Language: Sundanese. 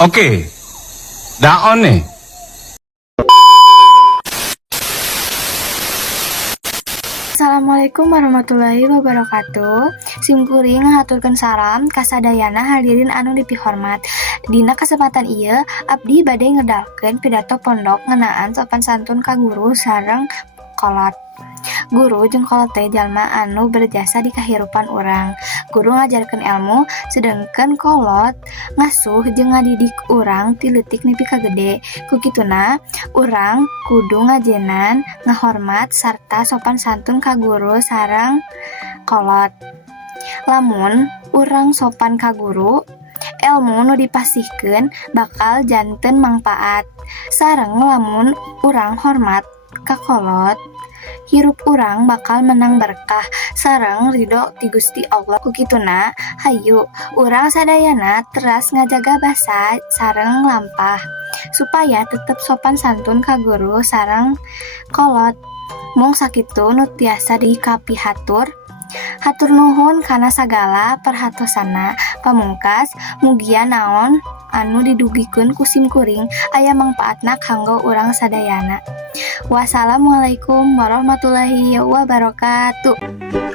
Oke, daon nih. Assalamualaikum warahmatullahi wabarakatuh. Simkuring ngaturkeun salam kasadayana hadirin anu dipihormat. Dina kesempatan ieu abdi bade ngedalkeun pidato pondok ngeunaan sopan santun ka guru sareng kolot. Guru jeung kolot teh jalma anu berjasa di kahirupan urang. Guru ngajarkeun ilmu, sedengkeun kolot ngasuh jeung ngadidik urang ti leutik nepi ka gede. Kukituna, urang kudu ngajenan, ngahormat sarta sopan santun ka guru sareng kolot. Lamun urang sopan ka guru, ilmu nu dipasihkeun bakal janten mangpaat. Sareng lamun urang hormat ka kolot, hirup urang bakal menang berkah sareng ridho ti Gusti Allah. Kukituna, hayu urang sadayana teras ngajaga basa sareng lampah supaya tetep sopan santun ka guru sareng kolot. Mung sakitu nu tiasa dikapihatur. Hatur nuhun kana sagala perhatosanna. Pamungkas, mugia naon anu didugikeun ku simkuring aya mangpaatna kanggo urang sadayana. Wassalamualaikum warahmatullahi wabarakatuh.